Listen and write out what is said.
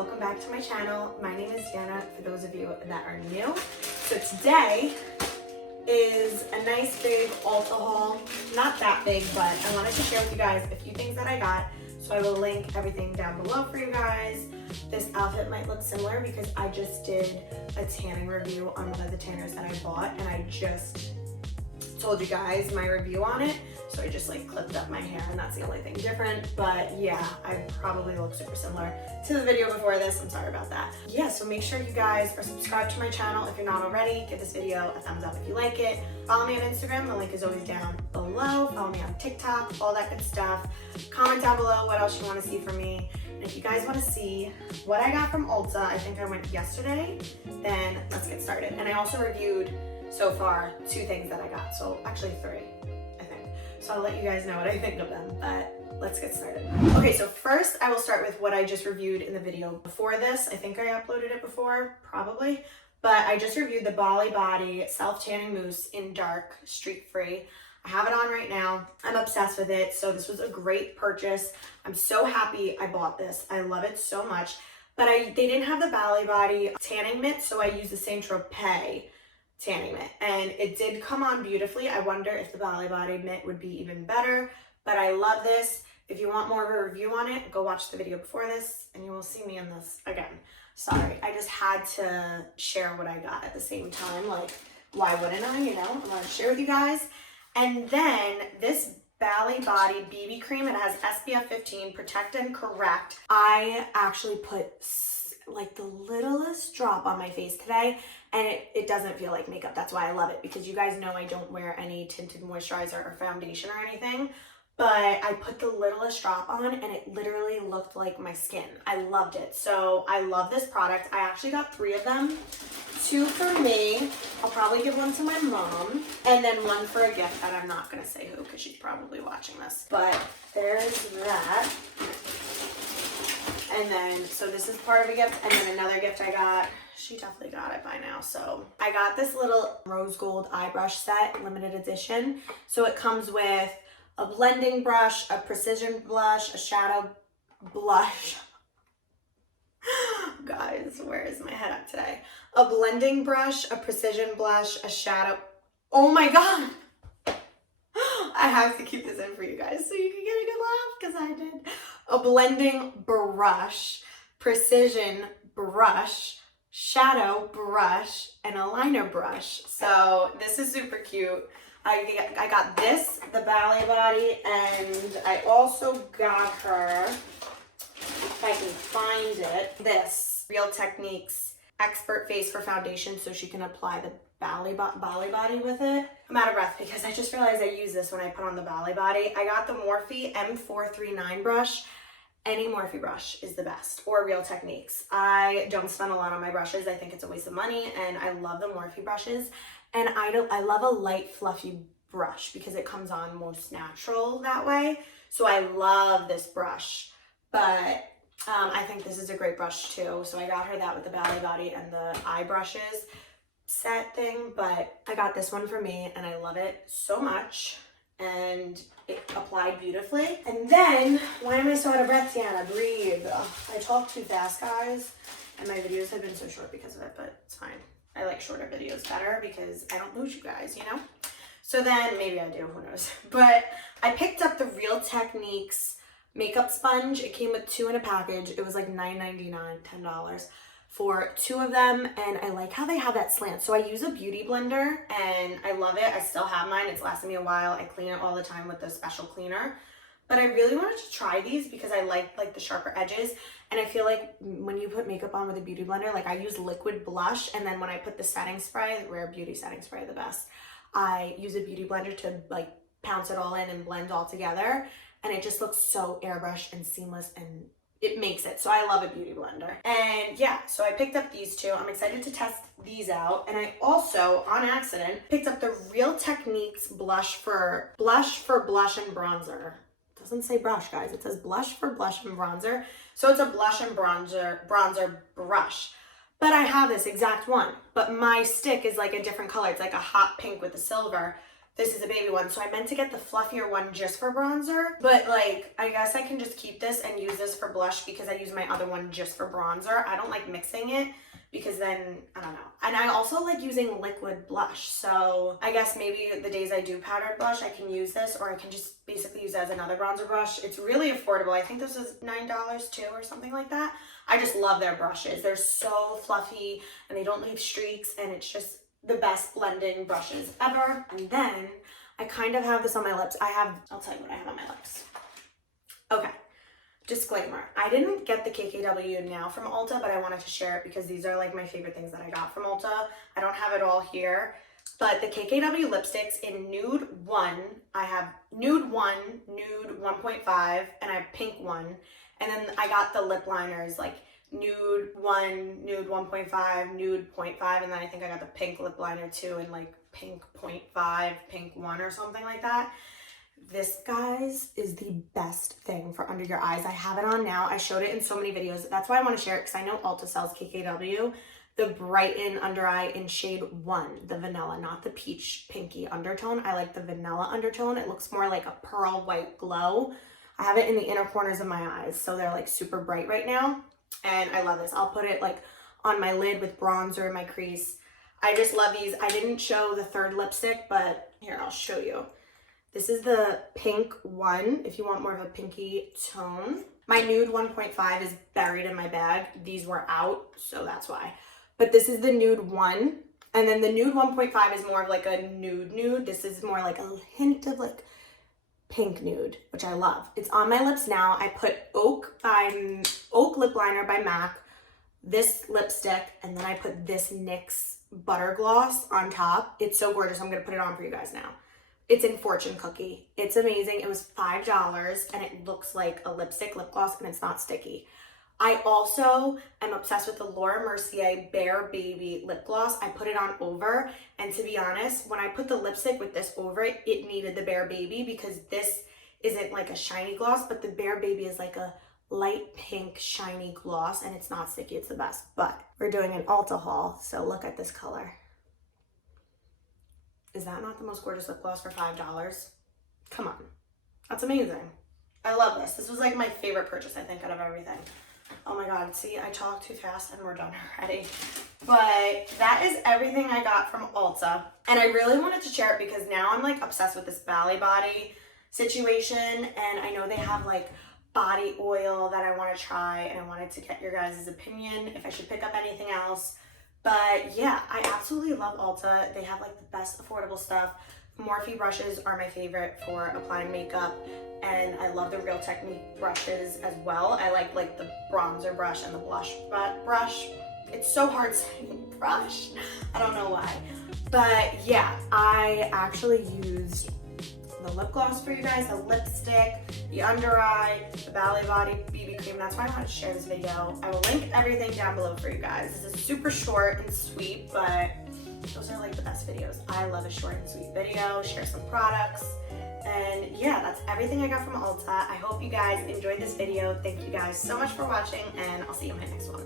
welcome back to my channel. My name is Deanna, for those of you that are new. So today is a nice big Ulta haul. Not that big, but I wanted to share with you guys a few things that I got. So I will link everything down below for you guys. This outfit might look similar because I just did a tanning review on one of the tanners that I bought, and I just told you guys my review on it. So I just like clipped up my hair, and that's the only thing different. But yeah, I probably look super similar to the video before this. I'm sorry about that. Yeah, so make sure you guys are subscribed to my channel if you're not already. Give this video a thumbs up if you like it. Follow me on Instagram, the link is always down below. Follow me on TikTok, all that good stuff. Comment down below what else you want to see from me. And if you guys want to see what I got from Ulta, I think I went yesterday, then let's get started. And I also reviewed so far 2 things that I got. So actually 3, I think. So I'll let you guys know what I think of them, but let's get started. Okay, so first I will start with what I just reviewed in the video before this. I think I uploaded it before, probably. But I just reviewed the Bali Self-Tanning Mousse in Dark, Streak Free. I have it on right now. I'm obsessed with it. So this was a great purchase. I'm so happy I bought this. I love it so much. But they didn't have the Bali tanning mitt, so I used the Saint Tropez tanning mitt, and it did come on beautifully. I wonder if the Bali mitt would be even better, but I love this. If you want more of a review on it, go watch the video before this and you will see me in this again. Sorry, I just had to share what I got at the same time. Like, why wouldn't I, you know? I want to share with you guys. And then this Bali BB cream, it has SPF 15, Protect and Correct. I actually put like the littlest drop on my face today, and it doesn't feel like makeup. That's why I love it, because you guys know I don't wear any tinted moisturizer or foundation or anything, but I put the littlest drop on and it literally looked like my skin. I loved it. So I love this product. I actually got 3 of them. 2 for me. I'll probably give 1 to my mom, and then 1 for a gift that I'm not gonna say who because she's probably watching this. But there's that. And then, so this is part of a gift, and then another gift I got, she definitely got it by now. So I got this little rose gold eye brush set, limited edition. So it comes with a blending brush, a precision blush, a shadow blush. Guys, where is my head at today? A blending brush, a precision blush, a shadow. Oh my God. I have to keep this in for you guys so you can get a good laugh, because I did. A blending brush, precision brush, shadow brush, and a liner brush. So this is super cute. I got this, the Bali, and I also got her, if I can find it, this Real Techniques Expert Face for Foundation, so she can apply the Bali with it. I'm out of breath because I just realized I use this when I put on the Bali. I got the Morphe M439 brush. Any Morphe brush is the best, or Real Techniques. I don't spend a lot on my brushes. I think it's a waste of money, and I love the Morphe brushes. And I love a light, fluffy brush because it comes on most natural that way. So I love this brush, but I think this is a great brush too. So I got her that with the Bali and the eye brushes set thing, but I got this one for me and I love it so much, and it applied beautifully. And then, why am I so out of breath, Deanna? Breathe. Ugh, I talk too fast, guys, and my videos have been so short because of it, but it's fine. I like shorter videos better because I don't lose you guys, you know? So then, maybe I do, who knows? But I picked up the Real Techniques makeup sponge. It came with 2 in a package. It was like $9.99, $10 for 2 of them, and I like how they have that slant. So I use a beauty blender and I love it. I still have mine. It's lasted me a while. I clean it all the time with the special cleaner. But I really wanted to try these because I like the sharper edges, and I feel like when you put makeup on with a beauty blender, like I use liquid blush, and then when I put the setting spray, Rare Beauty setting spray, the best, I use a beauty blender to like pounce it all in and blend all together, and it just looks so airbrushed and seamless, and it makes it. So I love a beauty blender. And yeah, so I picked up these 2. I'm excited to test these out. And I also, on accident, picked up the Real Techniques blush for blush and bronzer. It doesn't say brush, guys. It says blush for blush and bronzer. So it's a blush and bronzer brush. But I have this exact one. But my stick is like a different color. It's like a hot pink with a silver. This is a baby one, so I meant to get the fluffier one just for bronzer, but like, I guess I can just keep this and use this for blush because I use my other one just for bronzer. I don't like mixing it because then, I don't know. And I also like using liquid blush, so I guess maybe the days I do powdered blush, I can use this, or I can just basically use it as another bronzer brush. It's really affordable. I think this is $9 too or something like that. I just love their brushes. They're so fluffy and they don't leave streaks, and it's just the best blending brushes ever. And then I kind of have this on my lips. I'll tell you what I have on my lips. Okay, disclaimer. I didn't get the KKW now from Ulta, but I wanted to share it because these are like my favorite things that I got from Ulta. I don't have it all here, but the KKW lipsticks in nude 1, I have nude 1, nude 1.5, and I have pink 1. And then I got the lip liners like nude 1, nude 1.5, nude 0.5, and then I think I got the pink lip liner too in like pink 0.5, pink 1 or something like that. This, guys, is the best thing for under your eyes. I have it on now. I showed it in so many videos. That's why I want to share it, because I know Ulta sells KKW. The Brighten Under Eye in shade 1, the vanilla, not the peach pinky undertone. I like the vanilla undertone. It looks more like a pearl white glow. I have it in the inner corners of my eyes, so they're like super bright right now. And I love this. I'll put it like on my lid with bronzer in my crease. I just love these. I didn't show the third lipstick, but here, I'll show you. This is the pink 1, if you want more of a pinky tone. My nude 1.5 is buried in my bag. These were out, so that's why. But this is the nude 1. And then the nude 1.5 is more of like a nude nude. This is more like a hint of like pink nude, which I love. It's on my lips now. I put Oak Lip Liner by MAC, this lipstick, and then I put this NYX Butter Gloss on top. It's so gorgeous. I'm gonna put it on for you guys now. It's in Fortune Cookie. It's amazing. It was $5 and it looks like a lipstick lip gloss and it's not sticky. I also am obsessed with the Laura Mercier Bare Baby lip gloss. I put it on over, and to be honest, when I put the lipstick with this over it, it needed the Bare Baby because this isn't like a shiny gloss, but the Bare Baby is like a light pink shiny gloss and it's not sticky. It's the best. But we're doing an Ulta haul, so look at this color. Is that not the most gorgeous lip gloss for $5? Come on. That's amazing. I love this. This was like my favorite purchase, I think, out of everything. Oh my God, see, I talk too fast and we're done already. But that is everything I got from Ulta. And I really wanted to share it because now I'm like obsessed with this Bali body situation. And I know they have like body oil that I want to try. And I wanted to get your guys' opinion if I should pick up anything else. But yeah, I absolutely love Ulta. They have like the best affordable stuff. Morphe brushes are my favorite for applying makeup, and I love the Real Technique brushes as well. I like the bronzer brush and the blush brush. It's so hard saying brush. I don't know why. But yeah, I actually used the lip gloss for you guys, the lipstick, the under eye, the Bali Body BB cream. That's why I wanted to share this video. I will link everything down below for you guys. This is super short and sweet, but those are like the best videos. I love a short and sweet video, share some products. And yeah, that's everything I got from Ulta. I hope you guys enjoyed this video. Thank you guys so much for watching, and I'll see you in my next one.